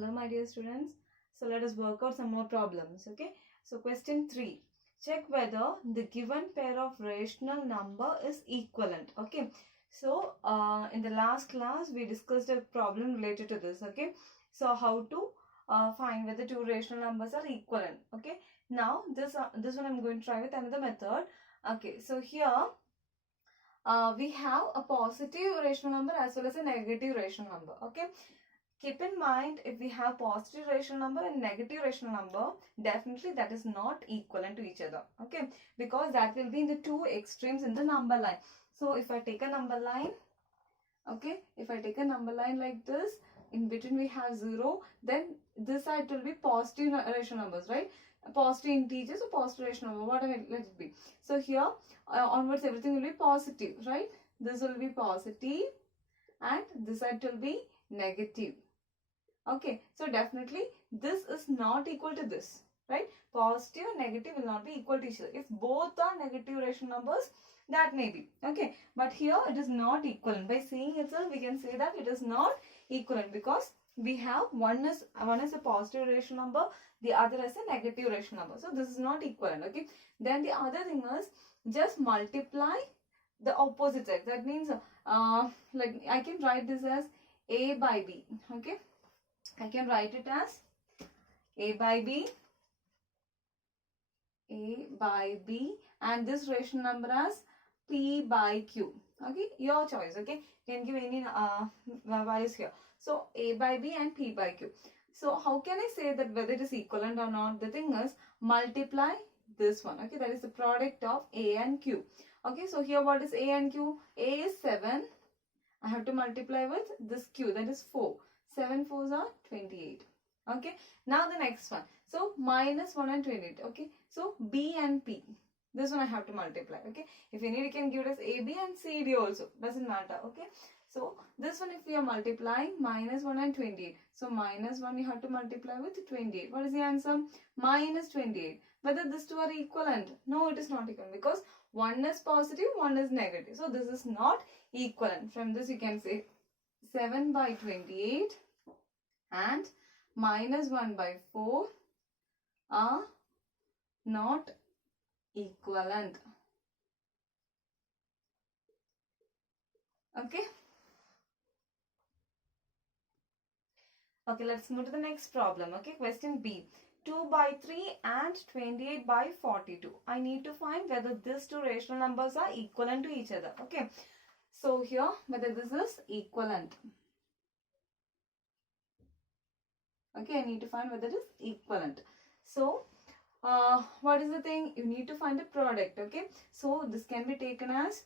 Hello my dear students. So let us work out some more problems. Okay. So question 3. Check whether the given pair of rational number is equivalent. Okay. So in the last class we discussed a problem related to this. Okay. So how to find whether two rational numbers are equivalent. Okay. Now this one I'm going to try with another method. Okay. So here we have a positive rational number as well as a negative rational number. Okay. Keep in mind, if we have positive rational number and negative rational number, definitely that is not equivalent to each other. Okay, because that will be in the two extremes in the number line. So if I take a number line, okay, if I take a number line like this, in between we have 0, then this side will be positive rational numbers, right? Positive integers or positive rational number, whatever let it be. So here onwards everything will be positive, right? This will be positive and this side will be negative. Okay, so definitely this is not equal to this, right? Positive and negative will not be equal to each other. If both are negative rational numbers, that may be. Okay, but here it is not equivalent. By seeing itself, we can say that it is not equivalent because we have one is a positive rational number, the other is a negative rational number. So this is not equivalent. Okay, then the other thing is just multiply the opposite side. That means like I can write this as A by B. Okay, I can write it as A by B and this rational number as P by Q. Okay, your choice. Okay, you can give any values here. So A by B and P by Q. So how can I say that whether it is equivalent or not? The thing is multiply this one. Okay, that is the product of A and Q. Okay, so here what is A and Q? A is 7. I have to multiply with this Q, that is 4. 7 4s are 28. Okay, now the next one. So minus 1 and 28. Okay, so B and P, this one I have to multiply. Okay, if you need you can give it as A, B and C, D also, doesn't matter. Okay, so this one if we are multiplying minus 1 and 28, so minus 1 you have to multiply with 28. What is the answer? Minus 28. Whether these two are equivalent? No, it is not equivalent because one is positive, one is negative. So this is not equivalent. From this you can say 7 by 28 and minus 1 by 4 are not equivalent. Okay. Okay, let's move to the next problem. Okay, question B. 2 by 3 and 28 by 42. I need to find whether these two rational numbers are equivalent to each other. Okay. So here whether this is equivalent. Okay, I need to find whether it is equivalent. So what is the thing? You need to find the product. Okay, so this can be taken as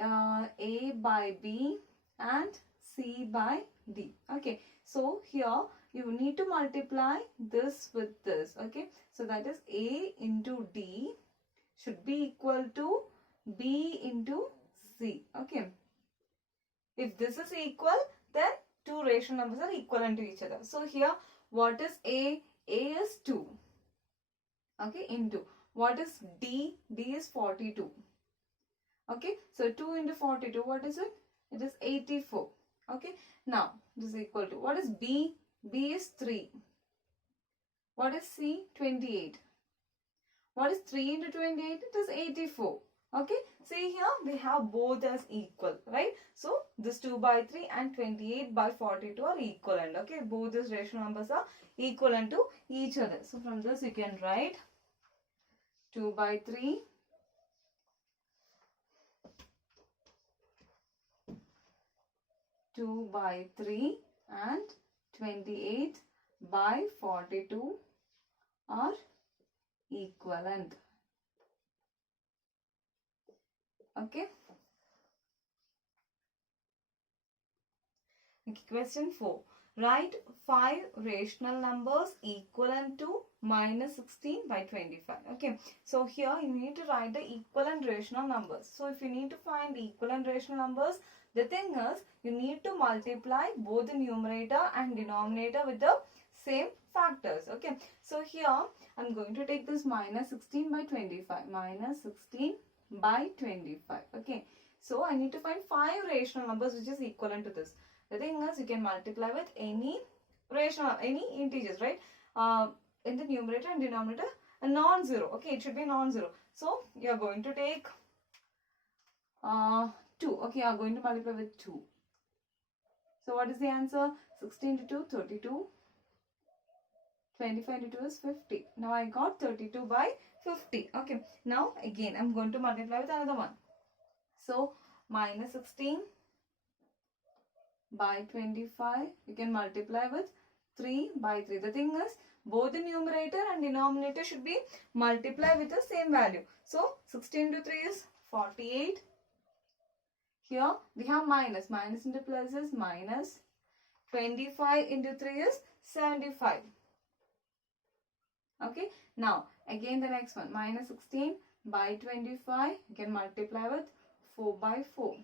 A by B and C by D. Okay, so here you need to multiply this with this. Okay, so that is A into D should be equal to B into C. Okay, if this is equal, then two rational numbers are equivalent to each other. So here what is A? A is 2. Okay, into what is D? D is 42. Okay, so 2 into 42, what is it? It is 84. Okay, now this is equal to what is B? B is 3. What is C? 28. What is 3 into 28? It is 84. Okay, see here we have both as equal, right? So this 2 by 3 and 28 by 42 are equivalent. Okay, both these rational numbers are equivalent to each other. So from this you can write 2 by 3 2 by 3 and 28 by 42 are equivalent. Okay. Okay, question 4. Write 5 rational numbers equivalent to minus 16 by 25. Okay, so here you need to write the equivalent rational numbers. So if you need to find equivalent rational numbers, the thing is you need to multiply both the numerator and denominator with the same factors. Okay, so here I'm going to take this minus 16 by 25. Minus 16 by 25. Okay, so I need to find 5 rational numbers which is equivalent to this. The thing is you can multiply with any rational, any integers, right? In the numerator and denominator, a non-zero. Okay, it should be non-zero. So you are going to take 2. Okay, you are going to multiply with 2. So what is the answer? 16 into 2, 32. 25 into 2 is 50. Now I got 32 by 50. Okay, now again I'm going to multiply with another one. So minus 16 by 25, you can multiply with 3 by 3. The thing is, both the numerator and denominator should be multiplied with the same value. So 16 into 3 is 48. Here we have minus. Minus into plus is minus. 25 into 3 is 75. Okay. Now again the next one. Minus 16 by 25. You can multiply with 4 by 4.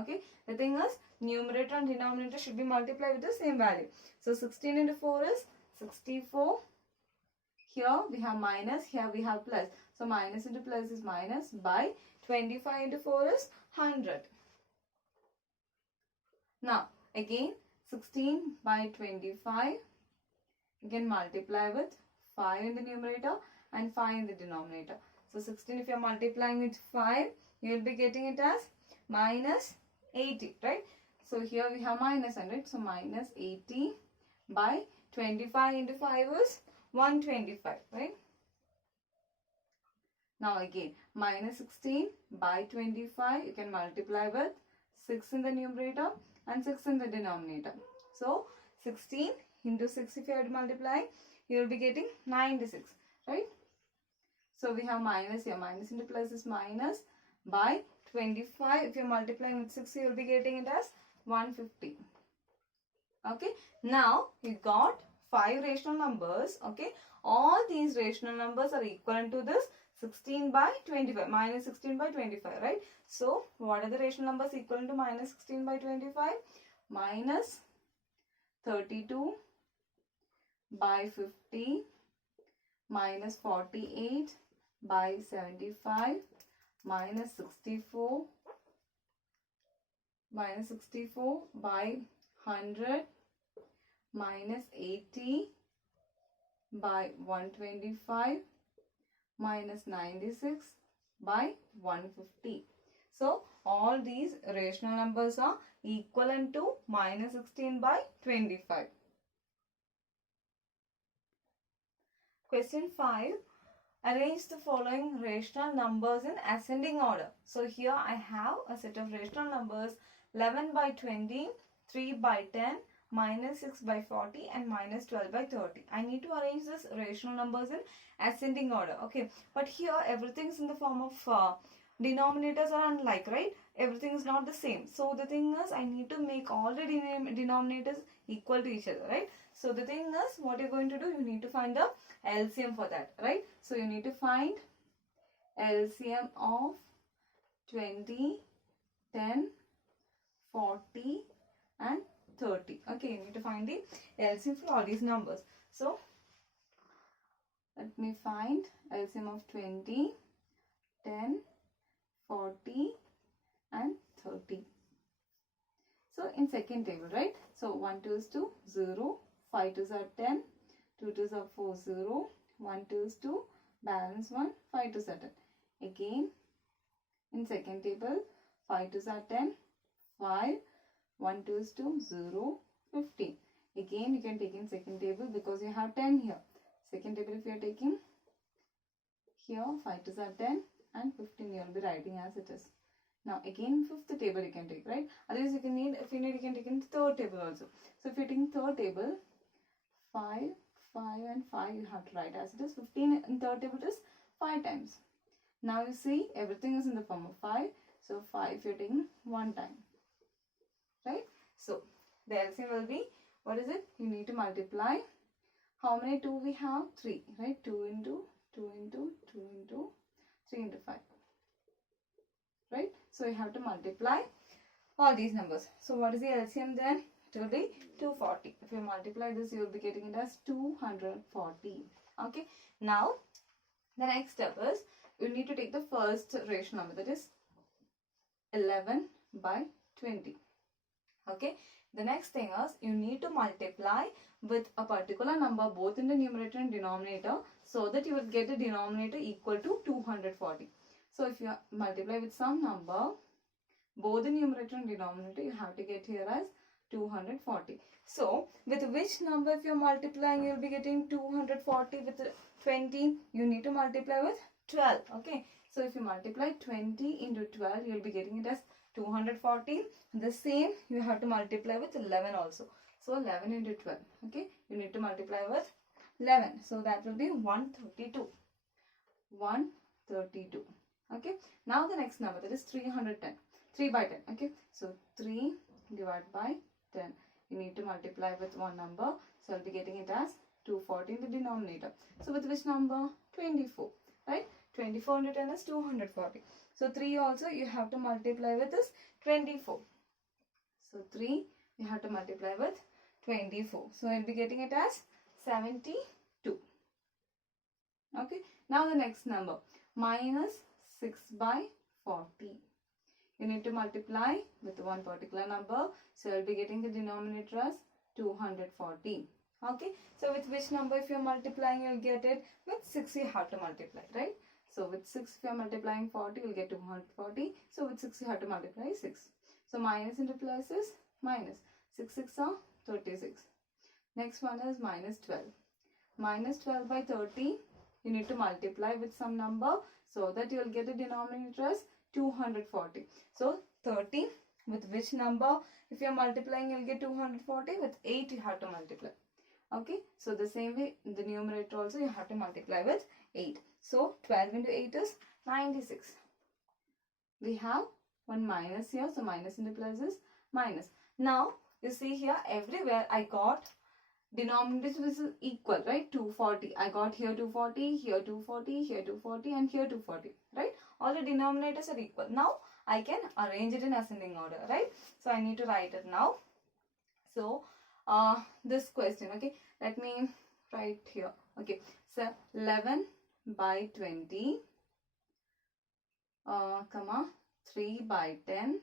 Okay. The thing is, numerator and denominator should be multiplied with the same value. So 16 into 4 is 64. Here we have minus. Here we have plus. So minus into plus is minus by 25 into 4 is 100. Now again 16 by 25, you can multiply with 5 in the numerator and 5 in the denominator. So 16, if you are multiplying with 5, you will be getting it as minus 80, right? So here we have minus 100. So minus 80 by 25 into 5 is 125, right? Now again minus 16 by 25, you can multiply with 6 in the numerator and 6 in the denominator. So 16 into 6, if you have to multiply, you will be getting 96, right? So we have minus here. Minus into plus is minus by 25. If you are multiplying with 6, you will be getting it as 150. Okay. Now you got 5 rational numbers. Okay. All these rational numbers are equivalent to this 16 by 25. Minus 16 by 25, right? So what are the rational numbers equivalent to minus 16 by 25? Minus 32 by 50, minus 48 by 75, minus 64 by 100, minus 80 by 125, minus 96 by 150. So all these rational numbers are equivalent to minus 16 by 25. Question 5. Arrange the following rational numbers in ascending order. So here I have a set of rational numbers 11 by 20, 3 by 10, minus 6 by 40 and minus 12 by 30. I need to arrange this rational numbers in ascending order. Okay, but here everything is in the form of denominators are unlike, right? Everything is not the same. So the thing is, I need to make all the denominators equal to each other, right? So the thing is, what you're going to do, you need to find the LCM for that, right? So you need to find LCM of 20, 10, 40 and 30. Okay, you need to find the LCM for all these numbers. So let me find LCM of 20, 10, 40 and 30. So in second table, right? So 1 2 is 2, 0, 5 2s are 10, 2 2s are 4, 0, 1 2 is 2, balance 1, 5 2s are 10. Again in second table, 5 2s are 10, 5, 1 2 is 2, 0, 15. Again you can take in second table because you have 10 here. Second table, if you are taking here, 5 2s are 10 and 15 you will be writing as it is. Now again fifth table you can take, right? Otherwise if you need you can take in third table also. So if you are taking third table, 5, 5 and 5 you have to write as it is. 15 in third table is 5 times. Now you see everything is in the form of 5. So 5 you are taking 1 time, right? So the LCM will be, what is it? You need to multiply. How many 2 we have? 3, right? 2 into 2 into 2 into 3 into 5, right? So you have to multiply all these numbers. So what is the LCM then? It will be 240. If you multiply this, you will be getting it as 240. Okay. Now the next step is, you need to take the first rational number, that is 11 by 20. Okay. The next thing is you need to multiply with a particular number both in the numerator and denominator so that you will get the denominator equal to 240. So if you multiply with some number, both the numerator and denominator, you have to get here as 240. So with which number if you are multiplying, you will be getting 240 with 20. You need to multiply with 12. Okay. So if you multiply 20 into 12, you will be getting it as 240. The same you have to multiply with 11 also. So 11 into 12. Okay. You need to multiply with 11. So that will be 132. 132. Okay. Now the next number, that is 310. 3 by 10. Okay. So 3 divided by 10. You need to multiply with one number. So I'll be getting it as 240 in the denominator. So with which number? 24. Right? 24 into 10 is 240. So 3 also you have to multiply with this 24. So 3 you have to multiply with 24. So I'll be getting it as 72. Okay. Now the next number. Minus 6 by 40. You need to multiply with one particular number. So I'll be getting the denominator as 240. Okay. So with which number if you're multiplying, you'll get it. With 6 you have to multiply, right? So with 6 if you're multiplying 40, you'll get 240. So with 6 you have to multiply 6. So minus into plus is minus. 6 6 are 36. Next one is minus 12. Minus 12 by 30. You need to multiply with some number so that you will get the denominator as 240. So 30 with which number if you are multiplying, you'll get 240. With 8 you have to multiply. Okay. So the same way in the numerator also you have to multiply with 8. So 12 into 8 is 96. We have one minus here. So minus into plus is minus. Now you see here everywhere I got denominators which is equal, right? 240. I got here 240, here 240, here 240 and here 240, right? All the denominators are equal. Now I can arrange it in ascending order, right? So I need to write it now. So this question, okay, let me write here. Okay, so 11 by 20, comma 3 by 10,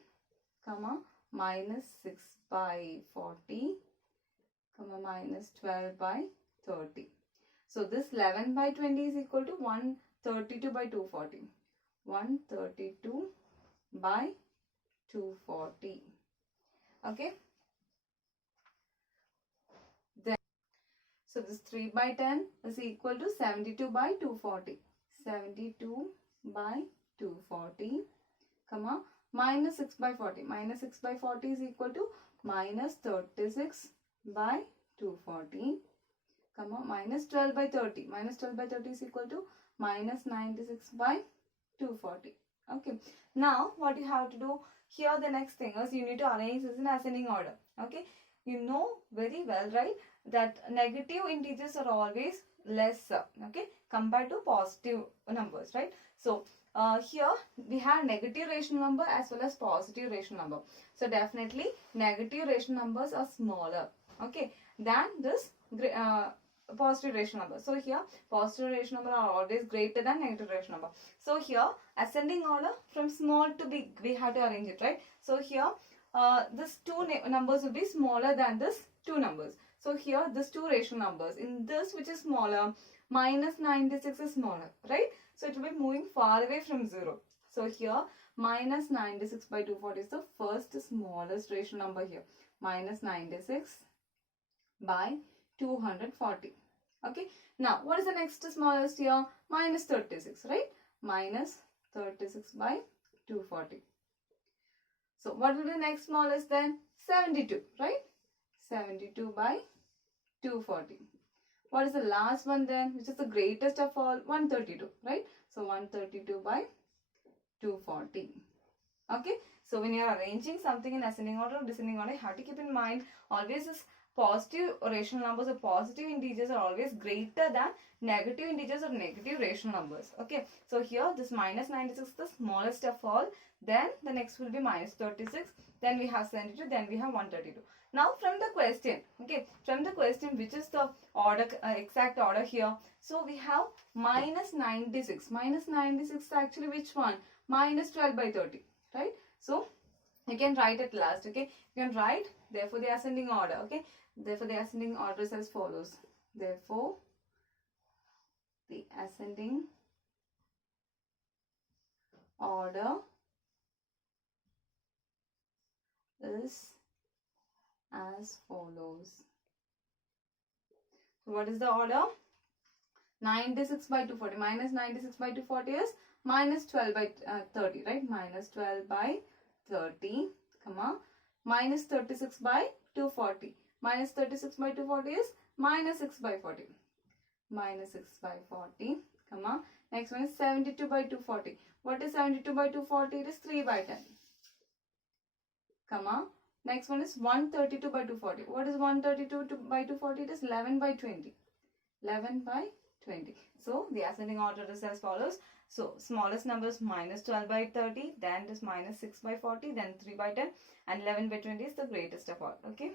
comma minus 6 by 40, comma minus 12 by 30. So this 11 by 20 is equal to 132 by 240. 132 by 240. Okay. Then, so this 3 by 10 is equal to 72 by 240. 72 by 240, comma minus 6 by 40. Minus 6 by 40 is equal to minus 36 by 240, comma minus 12 by 30. Minus 12 by 30 is equal to minus 96 by 240. Okay. Now what you have to do here, the next thing is you need to arrange this in ascending order. Okay. You know very well, right, that negative integers are always lesser, okay, compared to positive numbers, right? So here we have negative rational number as well as positive rational number. So definitely negative rational numbers are smaller, okay, than this positive rational number. So here positive rational number are always greater than negative rational number. So here ascending order from small to big we have to arrange it, right? So here this two numbers will be smaller than this two numbers. So here this two rational numbers, in this which is smaller, minus 96 is smaller, right? So it will be moving far away from 0. So here minus 96 by 240 is the first smallest rational number here. Minus 96 by 240. Okay. Now what is the next smallest here? Minus 36, right? Minus 36 by 240. So what will be the next smallest then? 72, right? 72 by 240. What is the last one then? Which is the greatest of all? 132, right? So 132 by 240. Okay. So when you are arranging something in ascending order or descending order, you have to keep in mind always this positive rational numbers or positive integers are always greater than negative integers or negative rational numbers. Okay. So here this minus 96 is the smallest of all. Then the next will be minus 36. Then we have 72. Then we have 132. Now from the question, okay, from the question which is the order, exact order here. So we have minus 96. Minus 96 actually which one? Minus 12 by 30, right? So you can write it last, okay. You can write Therefore, the ascending order, okay? Therefore, the ascending order is as follows. Therefore, the ascending order is as follows. What is the order? 96 by 240 minus 96 by 240 is minus 12 by 30, right? Minus 12 by 30, comma, minus 36 by 240. Minus 36 by 240 is minus 6 by 40. Minus 6 by 40, comma. Next one is 72 by 240. What is 72 by 240? It is 3 by 10. Comma. Next one is 132 by 240. What is 132 by 240? It is 11 by 20. 11 by 20. So, the ascending order is as follows. So, smallest number is minus 12 by 30, then it is minus 6 by 40, then 3 by 10, and 11 by 20 is the greatest of all. Okay.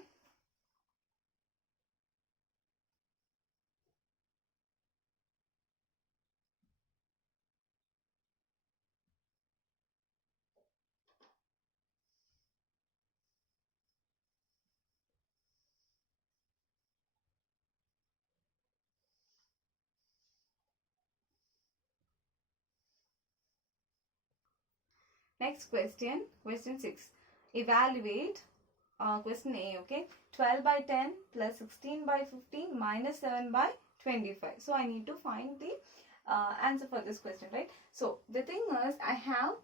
Next question, question 6. Evaluate question A, okay. 12 by 10 plus 16 by 15 minus 7 by 25. So, I need to find the answer for this question, right? So, the thing is, I have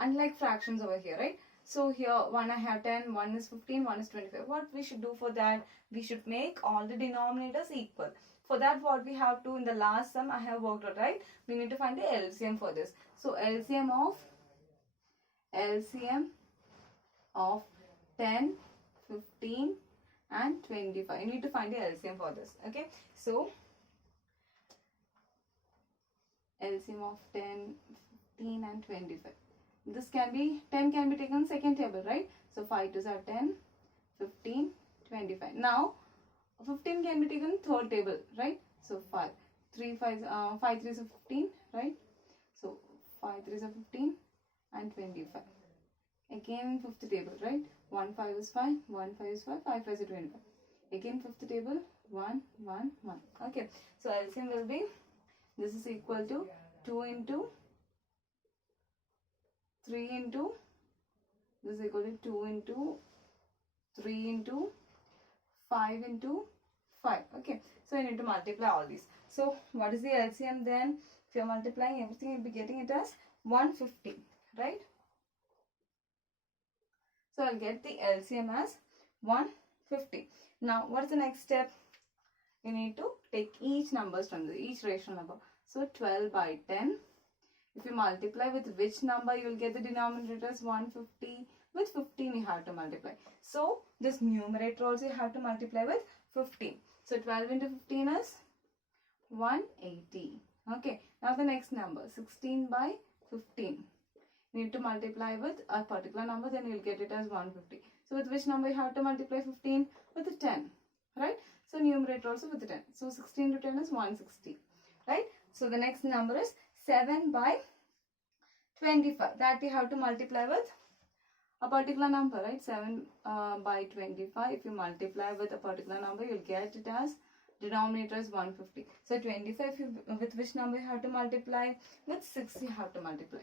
unlike fractions over here, right? So, here one I have 10, one is 15, one is 25. What we should do for that? We should make all the denominators equal. For that, what we have to, in the last sum, I have worked out, right? We need to find the LCM for this. So, LCM of 10, 15 and 25. You need to find the LCM for this. Okay. So, LCM of 10, 15 and 25. This can be, 10 can be taken second table, right? So, 5 2s are 10, 15, 25. Now, 15 can be taken third table, right? So, 5 3s are 15, right? So, 5 3s are 15 and 25. Again, fifth table, right? 1 5 is 5, 1 5 is 5, 5 5 is 25. Again, fifth table, 1 1 1. Okay. So, LCM will be, this is equal to 2 into 3 into, this is equal to 2 into 3 into 5 into 5. Okay. So, you need to multiply all these. So, what is the LCM then? If you are multiplying everything, you will be getting it as 150, right? So, I'll get the LCM as 150. Now, what is the next step? You need to take each numbers from each rational number. So, 12 by 10. If you multiply with which number, you will get the denominator as 150. With 15, you have to multiply. So, this numerator also you have to multiply with 15. So, 12 into 15 is 180. Okay. Now, the next number, 16 by 15. You need to multiply with a particular number, then you will get it as 150. So, with which number you have to multiply 15? With 10, right? So, numerator also with 10. So, 16 to 10 is 160, right? So, the next number is 7 by 25. That you have to multiply with a particular number, right? 7 by 25. If you multiply with a particular number, you will get it as denominator is 150. So, 25, with which number you have to multiply? With 6 you have to multiply.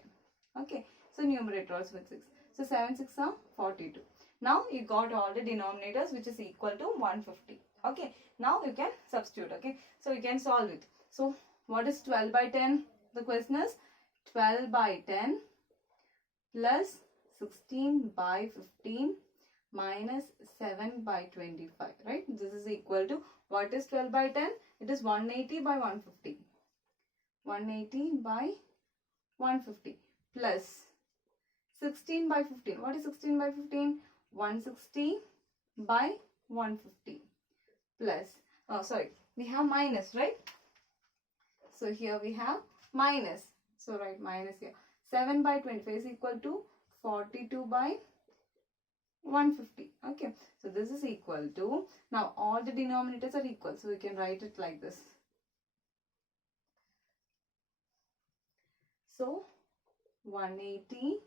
Okay. So, numerator also with 6. So, 7 6 are 42. Now, you got all the denominators which is equal to 150. Okay. Now, you can substitute. Okay. So, you can solve it. So, what is 12 by 10? The question is 12 by 10 plus 16 by 15 minus 7 by 25. Right. This is equal to, what is 12 by 10? It is 180 by 150. 180 by 150 plus 16 by 15. What is 16 by 15? 160 by 150 plus, oh sorry, we have minus, right? So, here we have minus. So, write minus here. 7 by 25 is equal to 42 by 150. Okay. So, this is equal to, now all the denominators are equal. So, we can write it like this. So, 180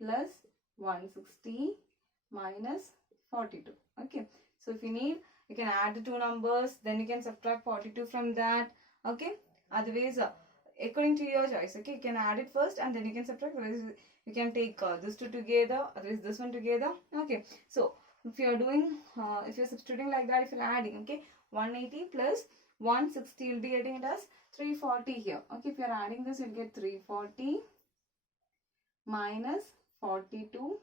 plus 160 minus 42. Okay, so if you need, you can add the two numbers, then you can subtract 42 from that. Okay, otherwise according to your choice. Okay, you can add it first and then you can subtract. Otherwise you can take this two together, otherwise this one together. Okay, so if you are doing if you're substituting like that, if you're adding, okay, 180 plus 160, you'll be getting it as 340 here. Okay, if you're adding this, you'll get 340 minus 42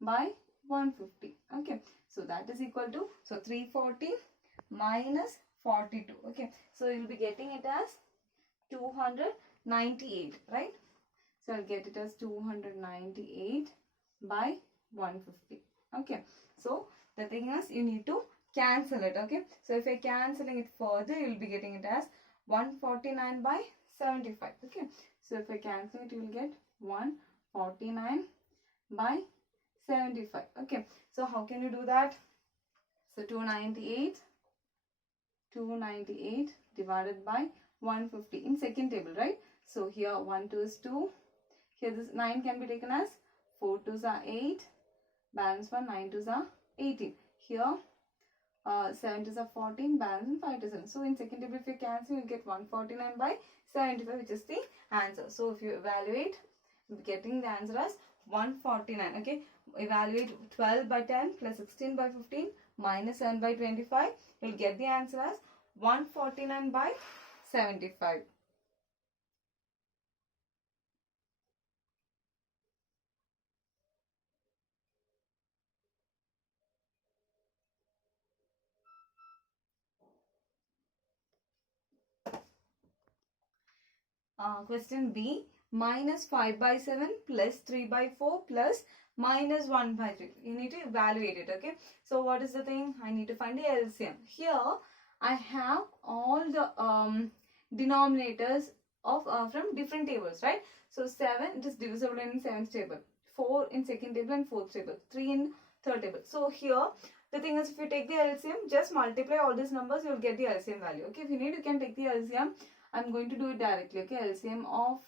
by 150. Okay, so that is equal to, so 340 minus 42. Okay, so you'll be getting it as 298, right? So I'll get it as 298 by 150. Okay, so the thing is, you need to cancel it. Okay, so if you're cancelling it further, you'll be getting it as 149 by 75. Okay, so if I cancel it, you will get 149 by 75. Okay, so how can you do that? So 298 divided by 150 in second table, right? So here 1 2 is 2. Here this 9 can be taken as 4 2s are 8. Balance 1, 9 2s are 18. Here 7 2s are 14. Balance and 5 2s 7. So in second table, if you cancel, you get 149 by 75, which is the answer. So if you evaluate, getting the answer as 149. Okay, evaluate 12 by 10 plus 16 by 15 minus 7 by 25. You'll get the answer as 149 by 75. Question B, minus 5 by 7 plus 3 by 4 plus minus 1 by 3. You need to evaluate it. Okay, so what is the thing? I need to find the LCM. Here I have all the denominators of from different tables, right? So 7, it is divisible in 7th table, 4 in second table and 4th table, 3 in third table. So here the thing is, if you take the LCM, just multiply all these numbers, you will get the LCM value. Okay, if you need, you can take the LCM. I'm going to do it directly. Okay, LCM of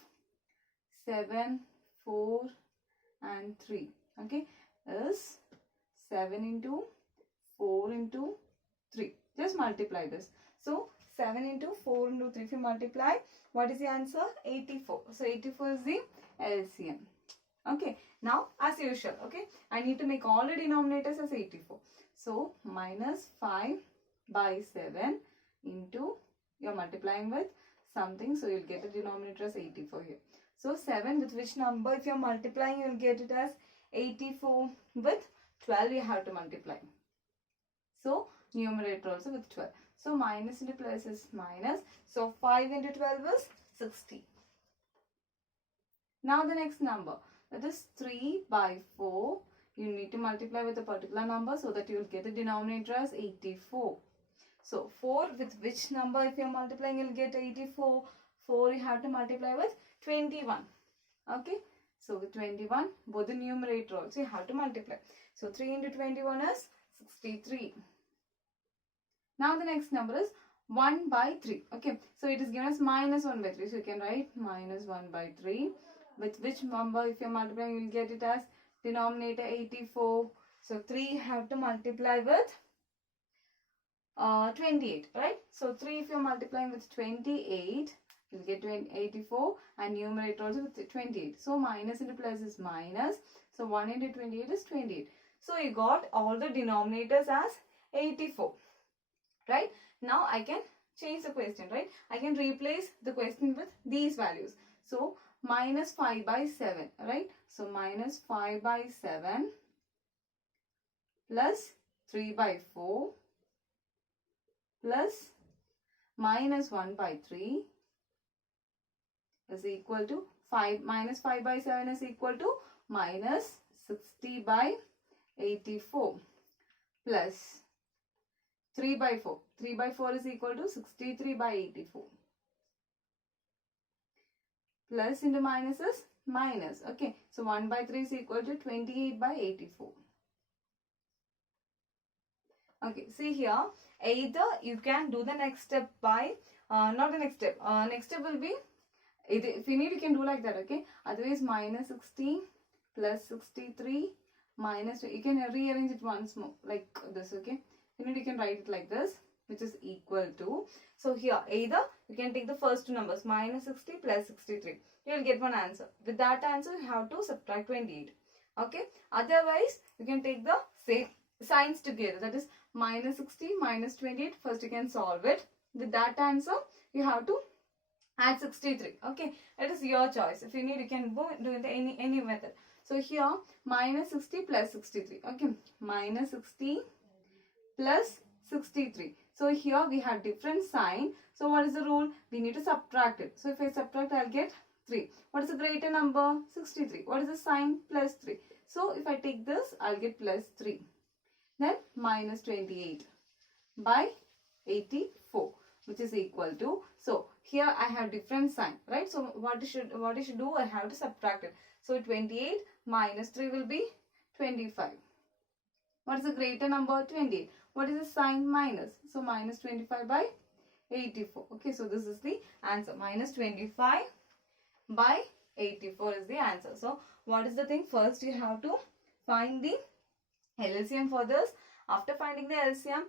7, 4 and 3, okay, is 7 into 4 into 3. Just multiply this. So 7 into 4 into 3, if you multiply, what is the answer? 84. So 84 is the LCM. Okay, now as usual, okay, I need to make all the denominators as 84. So minus 5 by 7 into, you're multiplying with something, so you'll get a denominator as 84 here. So 7 with which number, if you're multiplying, you'll get it as 84. With 12 you have to multiply. So numerator also with 12. So minus into plus is minus. So 5 into 12 is 60. Now the next number, that is 3 by 4. You need to multiply with a particular number so that you will get a denominator as 84. So 4 with which number, if you are multiplying, you'll get 84. 4 you have to multiply with 21. Okay, so with 21, both the numerator also you have to multiply. So 3 into 21 is 63. Now the next number is 1 by 3. Okay, so it is given as minus 1 by 3. So you can write minus 1 by 3. With which number, if you are multiplying, you will get it as denominator 84. So 3 you have to multiply with 28, right? So 3 if you're multiplying with 28, you'll get 84 and numerator also with 28. So minus into plus is minus. So 1 into 28 is 28. So you got all the denominators as 84, right? Now I can change the question, right? I can replace the question with these values. So minus 5 by 7, right? So minus 5 by 7 plus 3 by 4 plus minus 1 by 3 is equal to 5. Minus 5 by 7 is equal to minus 60 by 84 plus 3 by 4. 3 by 4 is equal to 63 by 84. Plus into minus is minus. Okay, so 1 by 3 is equal to 28 by 84. Okay, see here, either you can do the next step by, not the next step, next step will be, if you need, you can do like that, okay. Otherwise, minus 60 plus 63 minus 2. You can rearrange it once more like this, okay? You can write it like this, which is equal to. So here, either you can take the first two numbers, minus 60 plus 63. You will get one answer. With that answer, you have to subtract 28. Okay? Otherwise, you can take the same signs together. That is minus 60 minus 28. First, you can solve it. With that answer, you have to add 63. Okay? It is your choice. If you need, you can do it any method. So here, minus 60 plus 63. Okay? Minus 60 plus 63. So here we have different sign. So what is the rule? We need to subtract it. So if I subtract, I'll get 3. What is the greater number? 63. What is the sign? Plus 3. So if I take this, I'll get plus 3. Then minus 28 by 84, which is equal to. So here I have different sign, right? So what I should do? I have to subtract it. So 28 minus 3 will be 25. What is the greater number? 28. What is the sign? Minus. So minus 25 by 84. Okay, so this is the answer. Minus 25 by 84 is the answer. So what is the thing? First you have to find the LCM for this. After finding the LCM,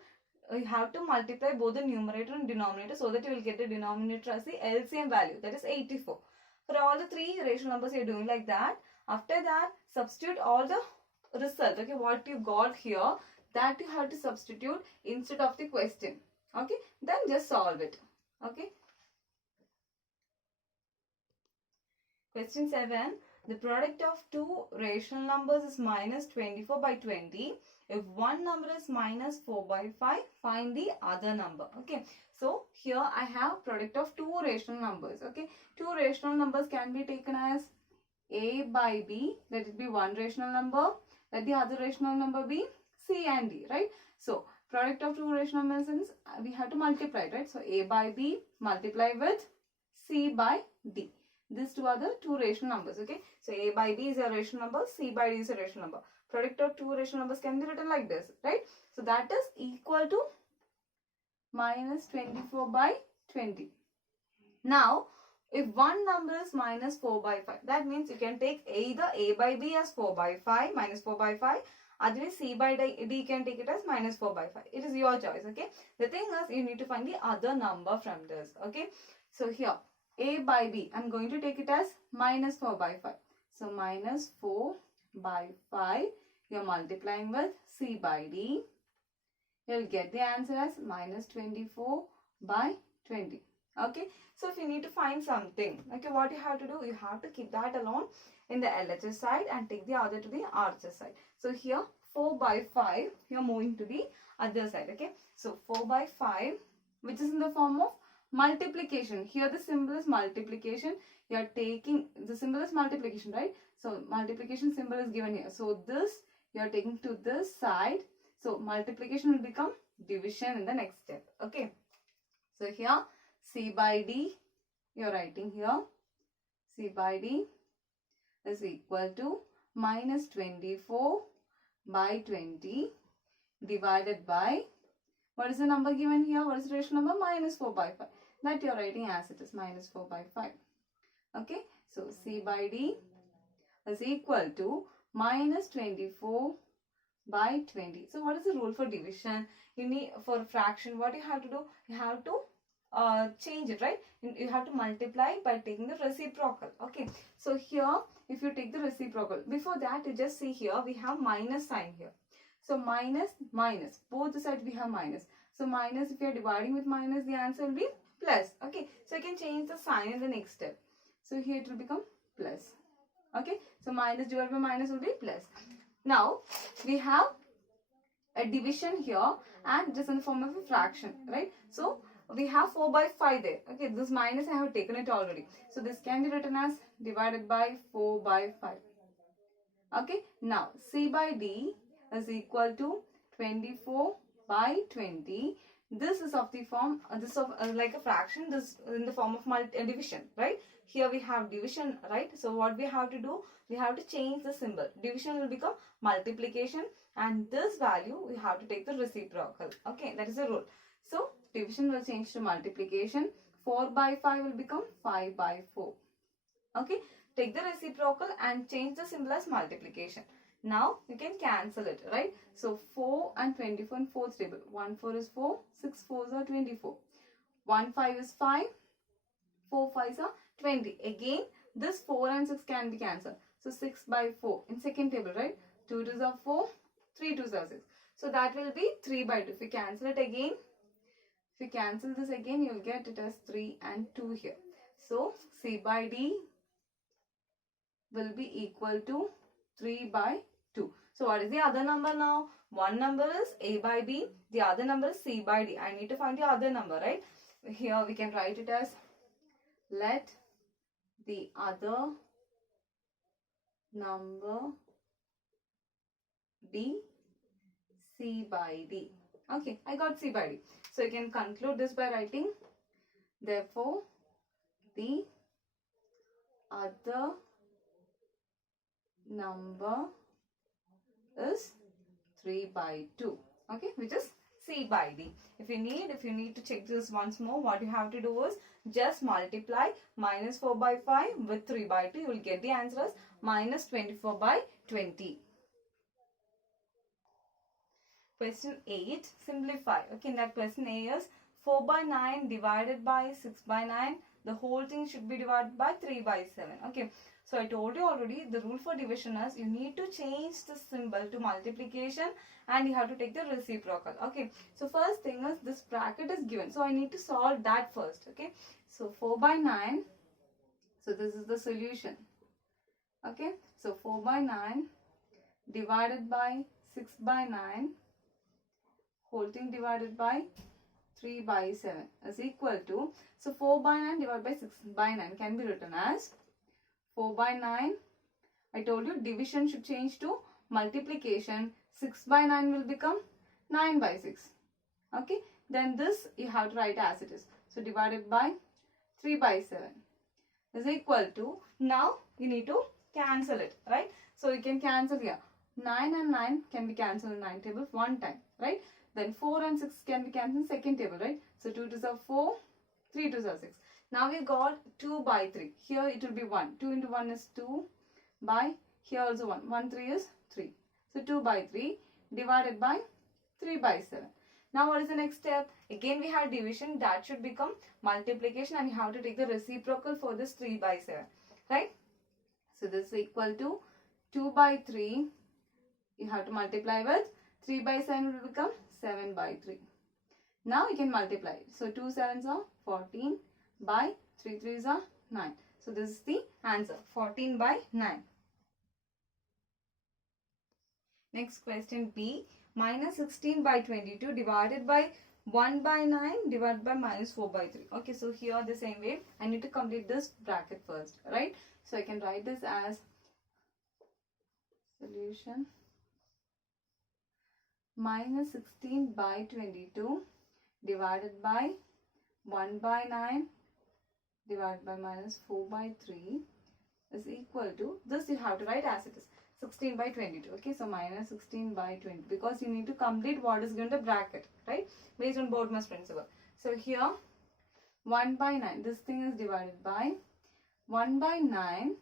you have to multiply both the numerator and denominator so that you will get the denominator as the LCM value, that is 84. For all the three rational numbers, you are doing like that. After that, substitute all the result, okay, what you got here, that you have to substitute instead of the question. Okay, then just solve it. Okay. Question 7. The product of two rational numbers is minus 24 by 20. If one number is minus 4 by 5, find the other number. Okay. So here I have product of two rational numbers. Okay. Two rational numbers can be taken as A by B. Let it be one rational number. Let the other rational number be C and D. Right. So product of two rational numbers means we have to multiply. Right. So A by B multiply with C by D. These two are the two rational numbers. Okay. So A by B is a rational number. C by D is a rational number. Product of two rational numbers can be written like this. Right. So that is equal to minus 24 by 20. Now, if one number is minus 4 by 5, that means you can take either A by B as 4 by 5, minus 4 by 5. Otherwise, C by D can take it as minus 4 by 5. It is your choice. Okay. The thing is, you need to find the other number from this. Okay. So here, A by B, I am going to take it as minus 4 by 5. So minus 4 by 5, you are multiplying with C by D. You will get the answer as minus 24 by 20. Okay. So if you need to find something, okay, what you have to do, you have to keep that alone in the LHS side and take the other to the RHS side. So here 4 by 5, you are moving to the other side. Okay. So 4 by 5, which is in the form of multiplication. Here the symbol is multiplication. You are taking, the symbol is multiplication, right? So multiplication symbol is given here. So this you are taking to this side. So multiplication will become division in the next step. Okay. So here C by D, you are writing here. C by D is equal to minus 24 by 20 divided by, what is the number given here? What is the rational number? Minus 4 by 5. That you are writing as it is, minus 4 by 5. Okay. So C by D is equal to minus 24 by 20. So what is the rule for division? You need, for fraction, what you have to do? You have to change it, right? You have to multiply by taking the reciprocal. Okay. So here, if you take the reciprocal, before that you just see here, we have minus sign here. So minus, minus, both the sides we have minus. So minus, if you are dividing with minus, the answer will be plus. Okay. So you can change the sign in the next step. So here it will become plus. Okay. So minus divided by minus will be plus. Now, we have a division here and just in the form of a fraction, right? So, we have 4 by 5 there. Okay, this minus I have taken it already. So, this can be written as divided by 4 by 5. Okay, now C by D is equal to 24 by 20. This is of the form, this of like a fraction, this in the form of division, right? Here we have division, right? So what we have to do, we have to change the symbol. Division will become multiplication and this value we have to take the reciprocal. Okay, that is the rule. So division will change to multiplication. 4 by 5 will become 5 by 4. Okay, take the reciprocal and change the symbol as multiplication. Now you can cancel it, right? So 4 and 24 in fourth table. 1 4 is 4, 6 4s are 24. 1 5 is 5, 4 5s are 20. Again, this 4 and 6 can be cancelled. So 6 by 4 in second table, right? 2 2s are 4, 3 2s are 6. So that will be 3 by 2. If you cancel it again, if you cancel this again, you will get it as 3 and 2 here. So C by D will be equal to 3 by 2. So what is the other number now? One number is A by B. The other number is C by D. I need to find the other number, right? Here we can write it as let the other number be C by D. Okay, I got C by D. So you can conclude this by writing, therefore, the other number is 3 by 2. Okay, which is C by D. If you need to check this once more, what you have to do is just multiply minus 4 by 5 with 3 by 2. You will get the answer as minus 24 by 20. Question 8, simplify. Okay, in that question A is 4 by 9 divided by 6 by 9. The whole thing should be divided by 3 by 7. Okay, so I told you already, the rule for division is you need to change the symbol to multiplication and you have to take the reciprocal. Okay, so first thing is this bracket is given. So I need to solve that first. Okay, so 4 by 9. So this is the solution. Okay, so 4 by 9 divided by 6 by 9. Whole thing divided by 3 by 7 is equal to, so 4 by 9 divided by 6 by 9 can be written as 4 by 9. I told you division should change to multiplication. 6 by 9 will become 9 by 6. Okay, then this you have to write as it is. So divided by 3 by 7 is equal to, now you need to cancel it, right? So you can cancel here. 9 and 9 can be cancelled in 9 table one time, right? Then 4 and 6 can be cancelled in second table, right? So 2 2s are 4, 3 2s are 6. Now we got 2 by 3. Here it will be 1. 2 into 1 is 2 by, here also 1. 1 3 is 3. So 2 by 3 divided by 3 by 7. Now what is the next step? Again we have division, that should become multiplication and you have to take the reciprocal for this 3 by 7. Right? So this is equal to 2 by 3. You have to multiply with 3 by 7 will become 7 by 3. Now you can multiply it. So 2 7s are 14 by 3 3s are 9. So this is the answer, 14 by 9. Next question B, minus 16 by 22 divided by 1 by 9 divided by minus 4 by 3. Okay, so here the same way, I need to complete this bracket first, right? So I can write this as solution minus 16 by 22 divided by 1 by 9 divided by minus 4 by 3 is equal to, this you have to write as it is, 16 by 22. Okay, so minus 16 by 20, because you need to complete what is given the bracket, right, based on Boardman's principle. So here 1 by 9, this thing is divided by 1 by 9,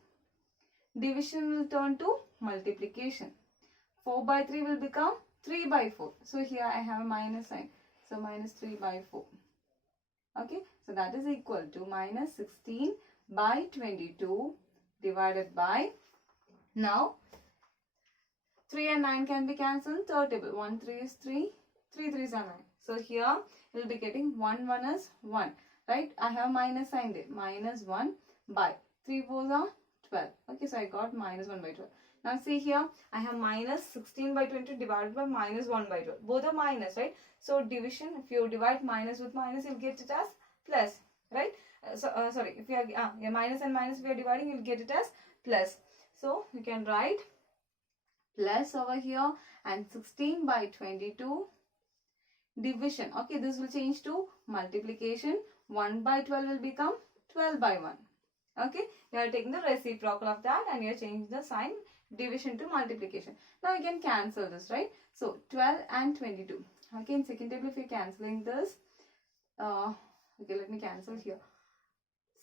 division will turn to multiplication. 4 by 3 will become 3 by 4. So here I have a minus sign. So minus 3 by 4. Okay, so that is equal to minus 16 by 22 divided by, now 3 and 9 can be cancelled in third table. 1 3 is 3, 3 3s are 9. So here we will be getting 1 1 is 1, right? I have minus sign there. Minus 1 by 3 4s are 12. Okay, so I got minus 1 by 12. Now see here, I have minus 16 by 20 divided by minus 1 by 12. Both are minus, right? So division, if you divide minus with minus, you'll get it as plus, right? Sorry, if you are minus and minus, if you are dividing, you'll get it as plus. So you can write plus over here, and 16 by 22 division. Okay, this will change to multiplication. 1 by 12 will become 12 by 1. Okay, you are taking the reciprocal of that and you are changing the sign, division to multiplication. Now you can cancel this, right? So 12 and 22. Okay, in second table, if you're cancelling this, okay, let me cancel here.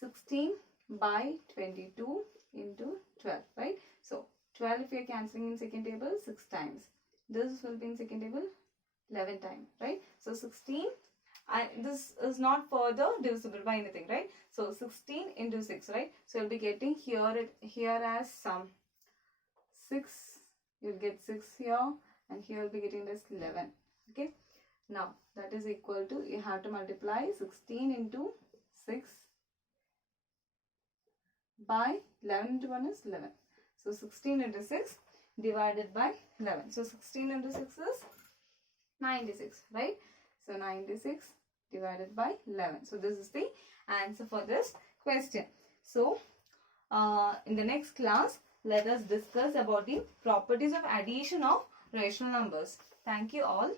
16 by 22 into 12, right? So 12 if we are cancelling in second table 6 times. This will be in second table 11 times, right? So 16, and this is not further divisible by anything, right? So 16 into 6, right? So you'll be getting here as some 6. You'll get 6 here, and here you'll be getting this 11. Okay. Now that is equal to, you have to multiply 16 into 6 by 11 into 1 is 11. So 16 into 6 divided by 11. So 16 into 6 is 96, right? So 96 divided by 11. So this is the answer for this question. So in the next class, let us discuss about the properties of addition of rational numbers. Thank you all.